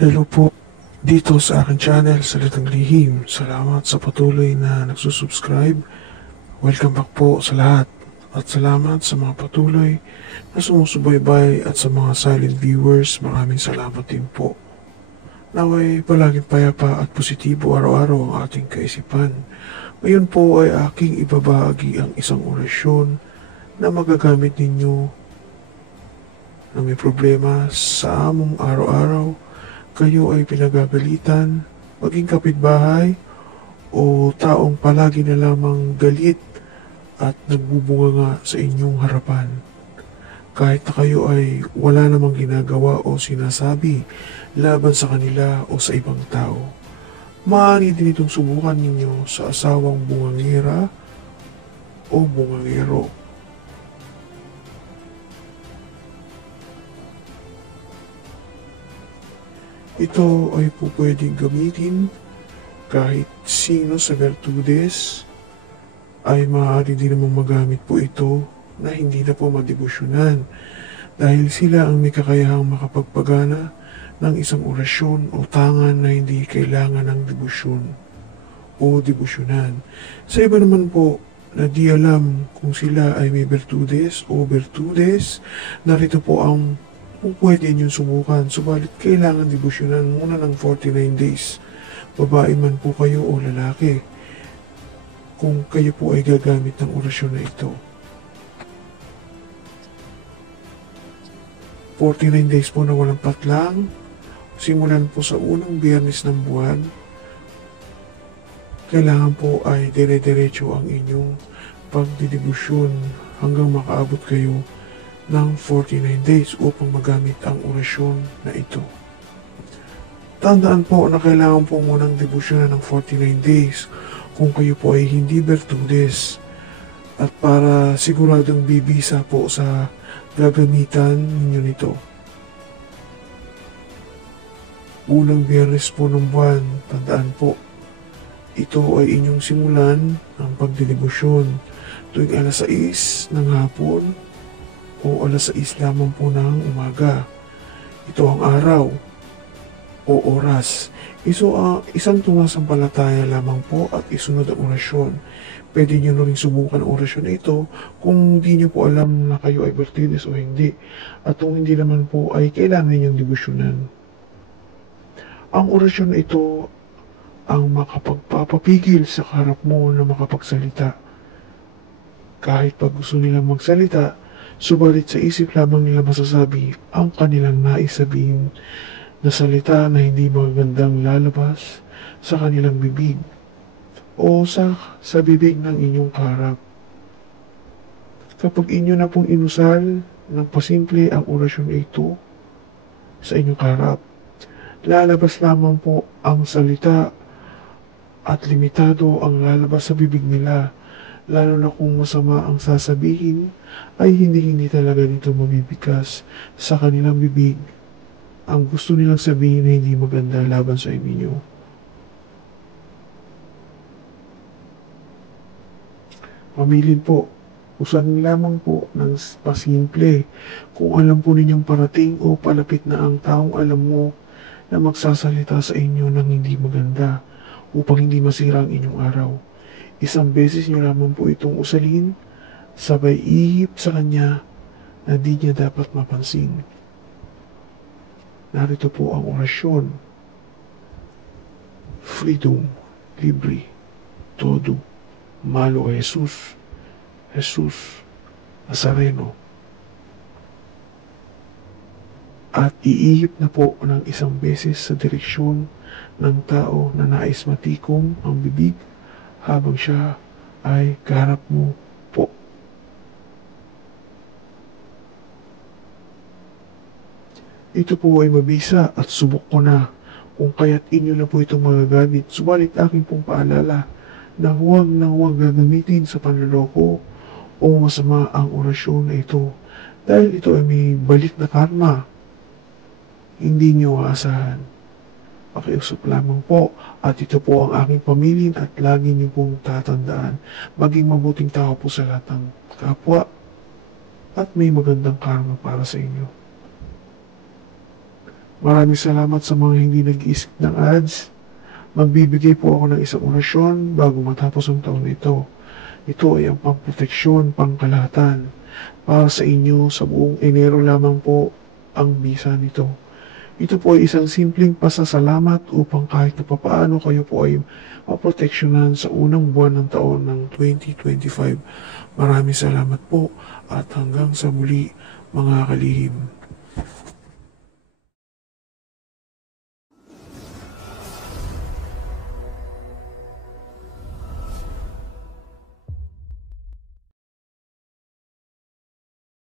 Hello po, dito sa aking channel, Salitang Lihim. Salamat sa patuloy na nagsusubscribe. Welcome back po sa lahat. At salamat sa mga patuloy na sumusubaybay at sa mga silent viewers. Maraming salamat din po. Naway palaging payapa at positibo araw-araw ang ating kaisipan. Ngayon po ay aking ibabahagi ang isang orasyon na magagamit ninyo na may problema sa among araw-araw. Kayo ay pinagagalitan, maging kapitbahay o taong palagi na lamang galit at nagbubunga nga sa inyong harapan. Kahit na kayo ay wala namang ginagawa o sinasabi laban sa kanila o sa ibang tao. Maaari din itong subukan ninyo sa asawang bungangira o bungangero. Ito ay po pwedeng gamitin kahit sino sa bertudes, ay maaari din namang magamit po ito na hindi na po madebosyonan dahil sila ang may kakayahang makapagpagana ng isang orasyon o tangan na hindi kailangan ng debosyon o debosyonan. Sa iba naman po na di alam kung sila ay may bertudes o bertudes, narito po ang kung pwede niyong subukan, subalit kailangan debosyonan muna ng 49 days. Babae man po kayo o lalaki, kung kayo po ay gagamit ng orasyon na ito. 49 days po na walang patlang, simulan po sa unang biyernes ng buwan. Kailangan po ay dire-diretso ang inyong pagdidebosyon hanggang makaabot kayo ng 49 days upang magamit ang orasyon na ito. Tandaan po na kailangan po munang debosyonan ng 49 days kung kayo po ay hindi bertudes at para siguradong bibisa po sa gagamitan ninyo nito. Unang biyernes po ng buwan, tandaan po, ito ay inyong simulan ang pagdedebosyon tuwing alas 6 ng hapon o alas 6 lamang po ng umaga. Ito ang araw o oras. Isang tumasampalataya lamang po at isunod ang orasyon. Pwede nyo na rin subukan ang orasyon na ito kung hindi nyo po alam na kayo ay bertudes o hindi. At kung hindi naman po ay kailangan ninyong debosyonan. Ang orasyon na ito ang makapagpapapigil sa kaharap mo na makapagsalita. Kahit pag gusto nilang magsalita, subalit sa isip lamang nila masasabi ang kanilang nais sabihin na salita na hindi magandang lalabas sa kanilang bibig o sa bibig ng inyong kaharap. Kapag inyo na pong inusal ng pasimple ang orasyon na ito sa inyong kaharap, lalabas lamang po ang salita at limitado ang lalabas sa bibig nila. Lalo na kung masama ang sasabihin, ay hindi talaga nito mabibigkas sa kanilang bibig ang gusto nilang sabihin na hindi maganda laban sa inyo. Pamilin po, usanin lamang po ng pasimple kung alam po ninyong parating o palapit na ang taong alam mo na magsasalita sa inyo ng hindi maganda upang hindi masira ang inyong araw. Isang beses nyo lamang po itong usalin, sabay ihip sa kanya na di niya dapat mapansin. Narito po ang orasyon. Freedom, libre, todo, malo Jesus, Jesus, Nazareno. At iihip na po ng isang beses sa direksyon ng tao na nais matikom ang bibig habang siya ay kaharap mo po. Ito po ay mabisa at subok ko na kung kaya't inyo na po itong magagamit. Subalit aking pong paalala na huwag gagamitin sa panloloko o masama ang orasyon na ito dahil ito ay may balik na karma. Hindi nyo aasahan. Pakiusap lamang po at ito po ang aking pamilin at lagi niyo pong tatandaan. Maging mabuting tao po sa lahat ng kapwa at may magandang karma para sa inyo. Maraming salamat sa mga hindi nag-iisip ng ads. Magbibigay po ako ng isang orasyon bago matapos ang taon na ito. Ito ay ang pangproteksyon, pangkalahatan. Para sa inyo, sa buong Enero lamang po ang bisa nito. Ito po ay isang simpleng pasasalamat upang kahit na papaano kayo po ay maproteksyonan sa unang buwan ng taon ng 2025. Maraming salamat po at hanggang sa muli mga kalihim.